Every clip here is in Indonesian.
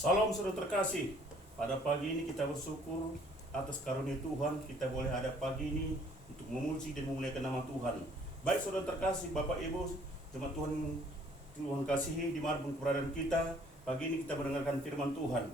Salam saudara terkasih. Pada pagi ini kita bersyukur atas karunia Tuhan, kita boleh ada pagi ini untuk memuji dan memuliakan nama Tuhan. Baik saudara terkasih, Bapak Ibu, jemaat Tuhan kasihi dimanapun keberadaan kita, pagi ini kita mendengarkan firman Tuhan.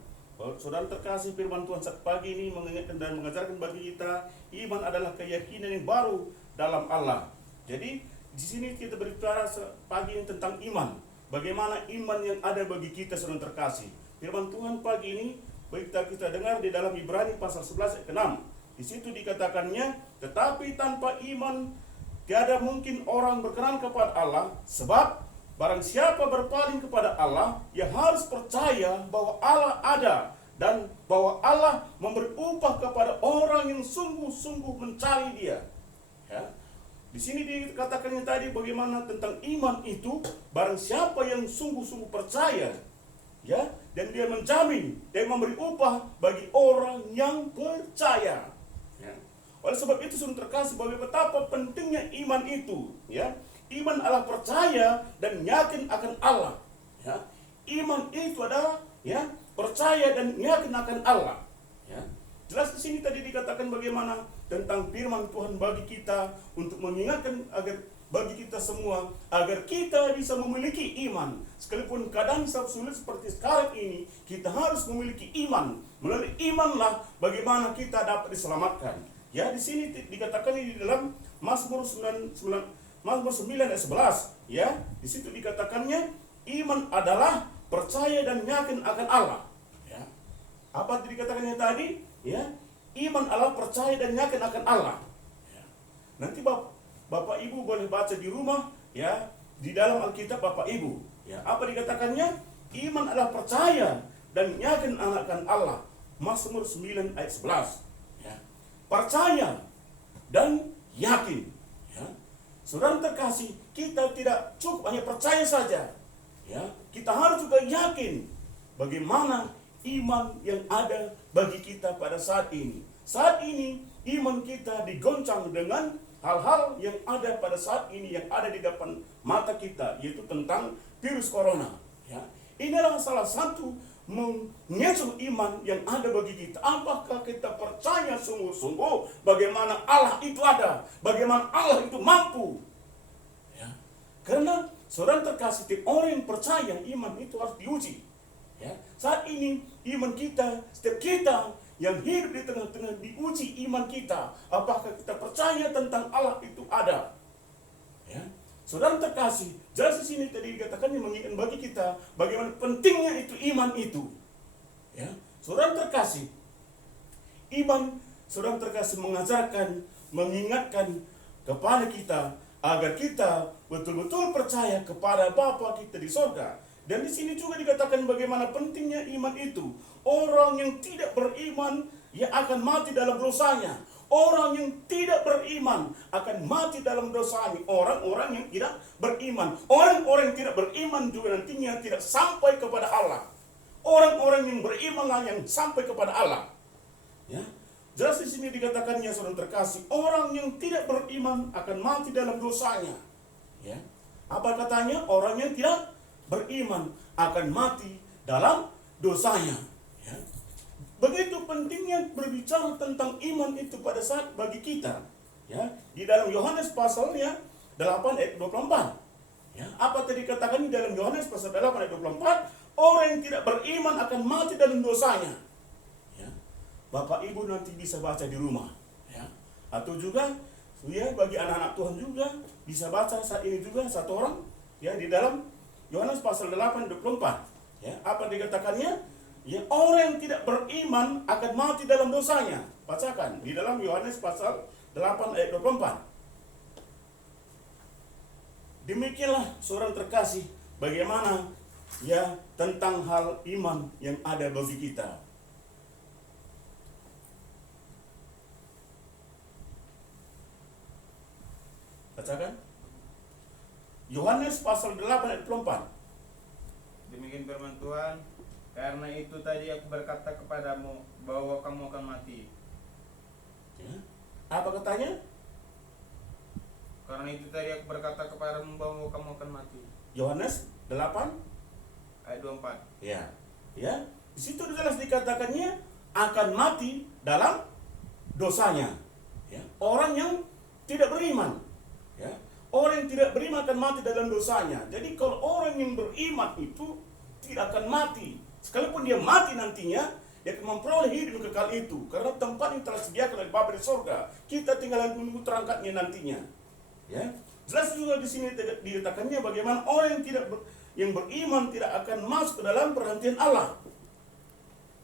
Saudara terkasih, firman Tuhan saat pagi ini mengingatkan dan mengajarkan bagi kita, iman adalah keyakinan yang baru dalam Allah. Jadi di sini kita berbicara pagi ini tentang iman. Bagaimana iman yang ada bagi kita saudara terkasih. Firman Tuhan pagi ini kita dengar di dalam Ibrani pasal 11 ayat 6. Di situ dikatakannya, tetapi tanpa iman tiada mungkin orang berkenan kepada Allah, sebab barang siapa berpaling kepada Allah, ia harus percaya bahwa Allah ada dan bahwa Allah memberi upah kepada orang yang sungguh-sungguh mencari Dia. Ya. Di sini dikatakannya tadi bagaimana tentang iman itu, barang siapa yang sungguh-sungguh percaya, ya, dan dia menjamin dan memberi upah bagi orang yang percaya. Ya. Oleh sebab itu saudara terkasih, bagaimana betapa pentingnya iman itu, ya. Iman adalah percaya dan yakin akan Allah. Ya. Iman itu adalah ya percaya dan yakin akan Allah. Ya. Jelas di sini tadi dikatakan bagaimana tentang firman Tuhan bagi kita untuk mengingatkan agar bagi kita semua agar kita bisa memiliki iman. Sekalipun keadaan sulit seperti sekarang ini, kita harus memiliki iman. Melalui imanlah bagaimana kita dapat diselamatkan. Ya, di sini dikatakan di dalam Mazmur 9 ayat 11, ya. Di situ dikatakannya iman adalah percaya dan yakin akan Allah. Ya. Apa dikatakannya tadi? Ya, iman adalah percaya dan yakin akan Allah. Ya. Nanti Bapak Ibu boleh baca di rumah, ya, di dalam Alkitab Bapak Ibu. Ya, apa dikatakannya? Iman adalah percaya dan yakin akan Allah. Mazmur 9 ayat 11. Ya. Percaya dan yakin. Ya. Saudara terkasih, kita tidak cukup hanya percaya saja. Ya, kita harus juga yakin bagaimana iman yang ada bagi kita pada saat ini. Saat ini iman kita digoncang dengan hal-hal yang ada pada saat ini, yang ada di depan mata kita, yaitu tentang virus corona. Ya. Inilah salah satu mengecoh iman yang ada bagi kita. Apakah kita percaya sungguh-sungguh bagaimana Allah itu ada, bagaimana Allah itu mampu? Ya. Karena saudara terkasih, setiap orang yang percaya iman itu harus diuji. Ya. Saat ini iman kita, setiap kita yang hidup di tengah-tengah diuji iman kita. Apakah kita percaya tentang Allah itu ada? Ya. Saudara terkasih, jelas di sini tadi dikatakan yang mengingatkan bagi kita bagaimana pentingnya itu iman itu. Ya. Saudara terkasih, iman saudara terkasih mengajarkan, mengingatkan kepada kita agar kita betul-betul percaya kepada Bapa kita di surga. Dan di sini juga dikatakan bagaimana pentingnya iman itu. Orang yang tidak beriman, ia akan mati dalam dosanya. Orang yang tidak beriman akan mati dalam dosanya. Orang-orang yang tidak beriman. Orang-orang yang tidak beriman juga nantinya tidak sampai kepada Allah. Orang-orang yang berimanlah yang sampai kepada Allah. Ya. Jelas di sini dikatakannya saudara terkasih, orang yang tidak beriman akan mati dalam dosanya. Ya. Apa katanya? Orang yang tidak beriman akan mati dalam dosanya. Ya. Begitu pentingnya berbicara tentang iman itu pada saat bagi kita. Ya. Di dalam Yohanes pasal 8 ayat 24. Ya. Apa tadi katakan di dalam Yohanes pasal 8 ayat 24? Orang yang tidak beriman akan mati dalam dosanya. Ya. Bapak Ibu nanti bisa baca di rumah. Ya. Atau juga ya bagi anak-anak Tuhan juga bisa baca saat ini juga satu orang ya di dalam Yohanes pasal 8 ayat 24. Ya, apa dikatakannya? Ya, orang yang tidak beriman akan mati dalam dosanya. Bacakan di dalam Yohanes pasal 8 ayat 24. Demikianlah seorang terkasih bagaimana ya tentang hal iman yang ada bagi kita. Bacakan. Yohanes pasal 8 ayat 24. Demikian firman Tuhan, karena itu tadi aku berkata kepadamu bahwa kamu akan mati. Ya. Apa katanya? Karena itu tadi aku berkata kepadamu bahwa kamu akan mati. Yohanes 8 Ayat 24. ya. Ya. Di situ jelas dikatakannya akan mati dalam dosanya. Ya. Orang yang tidak beriman, ya. Orang yang tidak beriman akan mati dalam dosanya. Jadi kalau orang yang beriman itu tidak akan mati. Sekalipun dia mati nantinya, dia akan memperoleh hidup kekal itu. Karena tempat yang telah disediakan oleh Bapa di surga. Kita tinggal menunggu terangkatnya nantinya. Ya. Jelas juga di sini dikatakannya bagaimana orang yang beriman tidak akan masuk ke dalam perhentian Allah.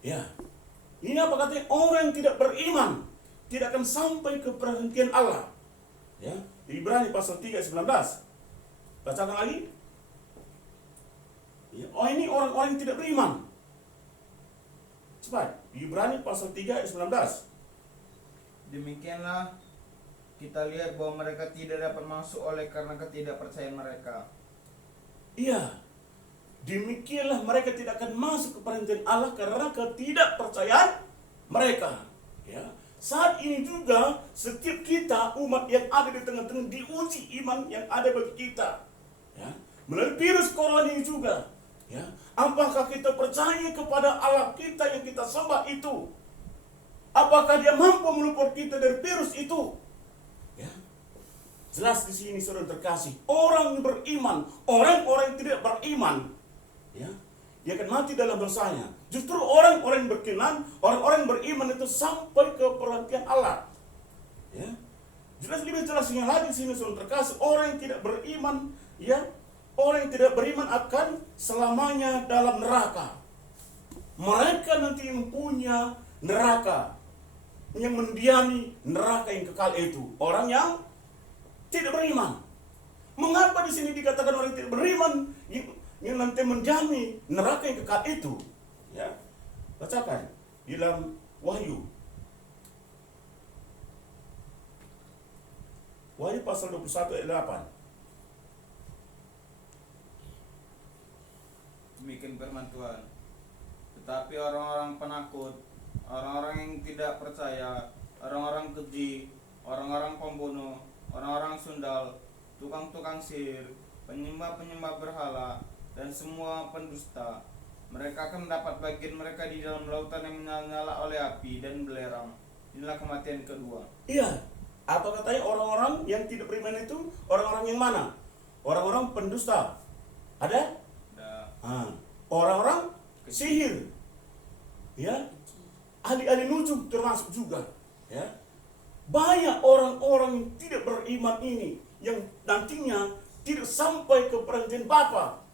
Ya. Ini apa katanya? Orang yang tidak beriman tidak akan sampai ke perhentian Allah. Ya. Di Ibrani pasal 3 ayat 19. Bacakan lagi. Ya. Oh, ini orang-orang yang tidak beriman. Cepat. Di Ibrani pasal 3 ayat 19. Demikianlah kita lihat bahwa mereka tidak dapat masuk oleh karena ketidakpercayaan mereka. Iya. Demikianlah mereka tidak akan masuk ke perhentian Allah karena ketidakpercayaan mereka. Ya. Saat ini juga setiap kita umat yang ada di tengah-tengah diuji iman yang ada bagi kita. Ya. Melalui virus corona ini juga. Ya. Apakah kita percaya kepada Allah kita yang kita sembah itu? Apakah dia mampu meluput kita dari virus itu? Ya. Jelas di sini saudara terkasih, orang yang beriman, orang-orang yang tidak beriman, ya, dia akan mati dalam dosanya. Justru orang-orang yang berkenan, orang-orang yang beriman itu sampai ke perhentian Allah. Ya. Jelas lebih jelasnya lagi di sini saudara terkasih, orang yang tidak beriman, ya, orang yang tidak beriman akan selamanya dalam neraka. Mereka nanti yang punya neraka, yang mendiami neraka yang kekal itu, orang yang tidak beriman. Mengapa di sini dikatakan orang yang tidak beriman yang nanti mendiami neraka yang kekal itu? Ya, bacakan di dalam Wahyu. Wahyu pasal 21 ayat 8. Demikian firman Tuhan. Tetapi orang-orang penakut, orang-orang yang tidak percaya, orang-orang keji, orang-orang pembunuh, orang-orang sundal, tukang-tukang sihir, penyembah-penyembah berhala, dan semua pendusta, mereka akan mendapat bagian mereka di dalam lautan yang menyala-nyala oleh api dan belerang. Inilah kematian kedua. Iya. Apa katanya orang-orang yang tidak beriman itu? Orang-orang yang mana? Orang-orang pendusta. Ada? Orang-orang sihir. Ya. Ahli-ahli nujum termasuk juga. Ya. Banyak orang-orang yang tidak beriman ini yang nantinya tidak sampai ke perhentian Bapa.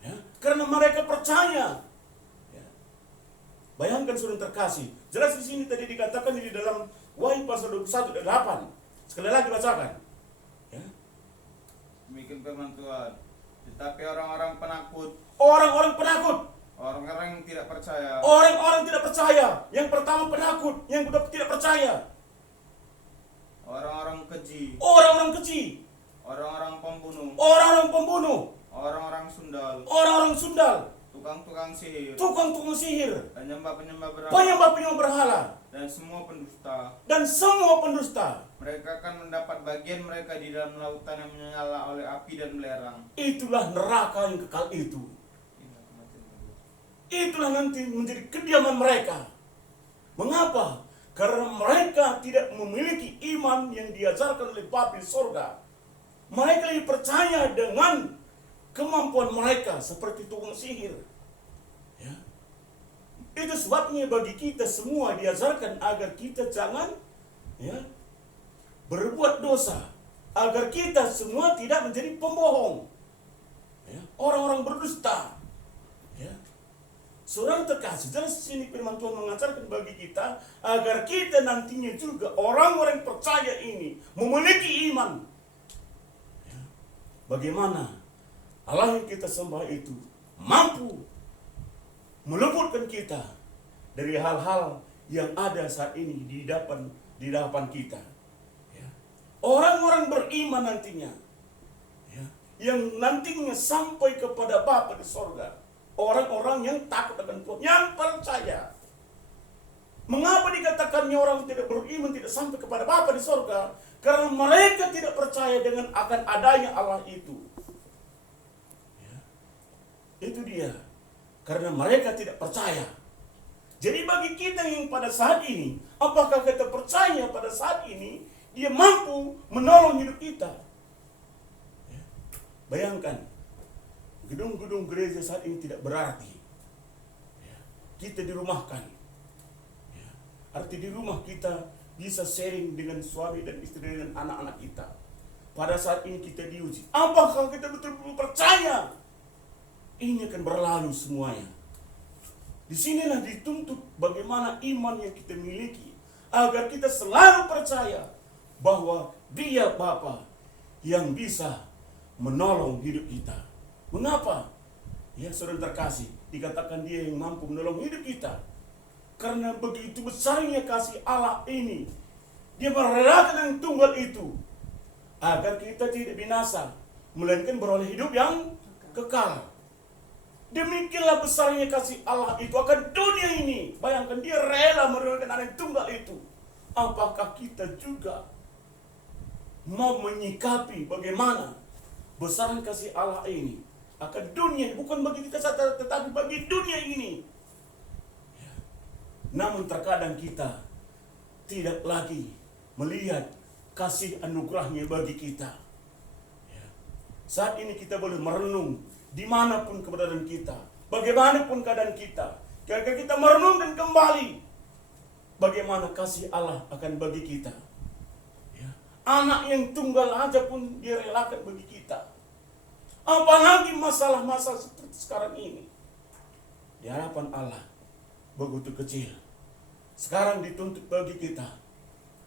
Ya, karena mereka percaya. Ya. Bayangkan saudara terkasih. Jelas di sini tadi dikatakan di dalam Wahyu pasal 21 ayat 8. Sekali lagi bacakan. Ya. Demikian firman Tuhan. Tetapi orang-orang penakut, orang-orang yang tidak percaya, orang-orang tidak percaya. Yang pertama penakut, yang kedua tidak percaya. orang-orang keji, orang-orang pembunuh, orang-orang sundal, tukang-tukang sihir, penyembah-penyembah berhala, dan semua pendusta. Mereka akan mendapat bagian mereka di dalam lautan yang menyala oleh api dan belerang. Itulah neraka yang kekal itu. Itulah nanti menjadi kediaman mereka. Mengapa? Karena mereka tidak memiliki iman yang diajarkan oleh Bapa di surga. Mereka lebih percaya dengan kemampuan mereka seperti tukang sihir. Ya. Itu sebabnya bagi kita semua diajarkan agar kita jangan, ya, berbuat dosa, agar kita semua tidak menjadi pembohong, ya, orang-orang berdusta. Ya. Saudara terkasih, jelas sini firman Tuhan mengajarkan bagi kita agar kita nantinya juga orang-orang yang percaya ini memiliki iman. Ya. Bagaimana Allah yang kita sembah itu mampu meluputkan kita dari hal-hal yang ada saat ini di hadapan kita. Ya. Orang-orang beriman nantinya, ya, yang nantinya sampai kepada Bapa di surga. Orang-orang yang takut akan Tuhan, yang percaya. Mengapa dikatakannya orang tidak beriman tidak sampai kepada Bapa di surga? Karena mereka tidak percaya dengan akan adanya Allah itu. Ya. Itu dia. karena mereka tidak percaya. Jadi bagi kita yang pada saat ini, apakah kita percaya pada saat ini Dia mampu menolong hidup kita? Ya. Bayangkan, gedung-gedung gereja saat ini tidak berarti. Ya. Kita dirumahkan. Ya. Arti di rumah kita bisa sharing dengan suami dan istri dan anak-anak kita. Pada saat ini kita diuji. Apakah kita betul-betul percaya? Ini akan berlalu semuanya. Disinilah dituntut bagaimana iman yang kita miliki. Agar kita selalu percaya bahwa Dia Bapa yang bisa menolong hidup kita. Mengapa? Ya saudara terkasih, dikatakan Dia yang mampu menolong hidup kita. Karena begitu besarnya kasih Allah ini. Dia merelakan yang tunggal itu. Agar kita tidak binasa, melainkan beroleh hidup yang kekal. Demikianlah besarnya kasih Allah itu akan dunia ini. Bayangkan Dia rela merelakan anak tunggal itu. Apakah kita juga mau menyikapi bagaimana besarnya kasih Allah ini akan dunia, bukan bagi kita saja, tetapi bagi dunia ini. Ya. Namun terkadang kita tidak lagi melihat kasih anugerahnya bagi kita. Ya. Saat ini kita boleh merenung dimanapun keberadaan kita, bagaimanapun keadaan kita. Agar kita merenungkan kembali bagaimana kasih Allah akan bagi kita. Ya. Anak yang tunggal aja pun Dia relakan bagi kita. Apalagi masalah-masalah seperti sekarang ini. Di hadapan Allah begitu kecil. Sekarang dituntut bagi kita.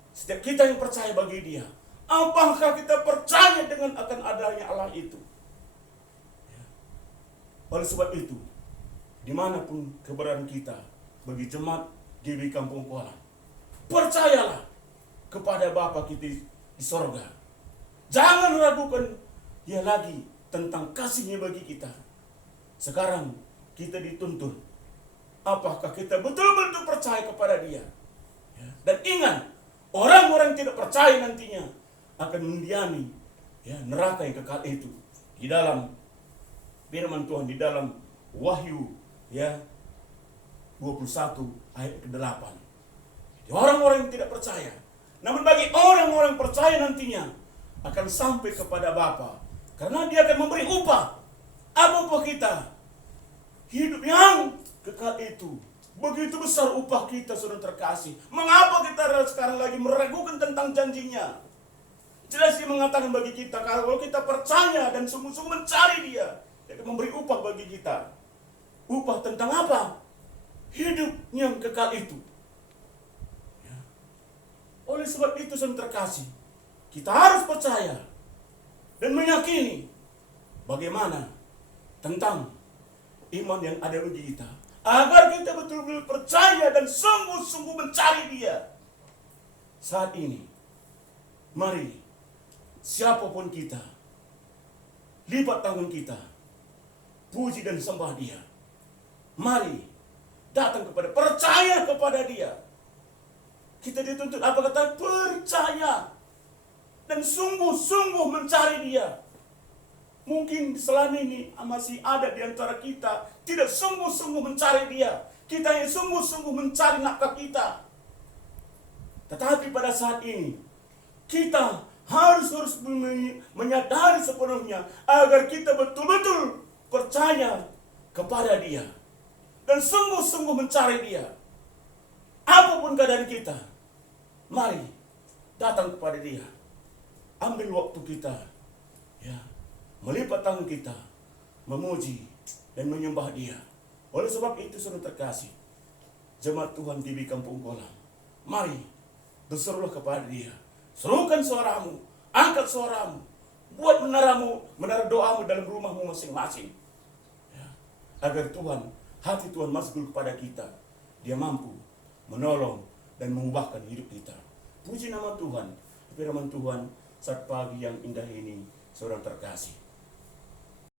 Setiap kita yang percaya bagi Dia, apakah kita percaya dengan akan adanya Allah itu? Ya. Oleh sebab itu, dimanapun keberadaan kita, bagi jemaat GBI Kampung Kolam, percayalah kepada Bapa kita di sorga. Jangan ragukan Dia lagi tentang kasih-Nya bagi kita. Sekarang kita dituntut, apakah kita betul-betul percaya kepada Dia? Ya. Dan ingat, orang-orang yang tidak percaya nantinya akan mendiami neraka yang kekal itu. Di dalam firman Tuhan, di dalam Wahyu 21 ayat ke-8. Orang-orang yang tidak percaya. Namun bagi orang-orang percaya nantinya akan sampai kepada Bapa. Karena Dia akan memberi upah. Apa upah kita? Hidup yang kekal itu. Begitu besar upah kita, saudara terkasih. Mengapa kita sekarang lagi meragukan tentang janjinya? Jelas Dia mengatakan bagi kita, kalau kita percaya dan sungguh-sungguh mencari Dia, Dia akan memberi upah bagi kita. Upah tentang apa? Hidup yang kekal itu. Ya. Oleh sebab itu, saudara terkasih, kita harus percaya dan meyakini bagaimana tentang iman yang ada bagi kita. Agar kita betul-betul percaya dan sungguh-sungguh mencari Dia. Saat ini, mari siapapun kita, lipat tangan kita, puji dan sembah Dia. Mari datang kepada, percaya kepada Dia. Kita dituntut apa kata? Percaya dan sungguh-sungguh mencari Dia. Mungkin selama ini masih ada di antara kita tidak sungguh-sungguh mencari Dia. Kita yang sungguh-sungguh mencari nafkah kita. Tetapi pada saat ini kita harus menyadari sepenuhnya agar kita betul-betul percaya kepada Dia dan sungguh-sungguh mencari Dia. Apapun keadaan kita, mari datang kepada Dia. Ambil waktu kita, melipat tangan kita, memuji dan menyembah Dia. Oleh sebab itu, saudara terkasih, jemaat Tuhan GBI Kampung Kolam, mari berserulah kepada Dia. Serukan suaramu, angkat suaramu, buat menara doamu dalam rumahmu masing-masing. Agar Tuhan, hati Tuhan masuk kepada kita. Dia mampu menolong dan mengubahkan hidup kita. Puji nama Tuhan. Firman Tuhan saat pagi yang indah ini, saudara terkasih.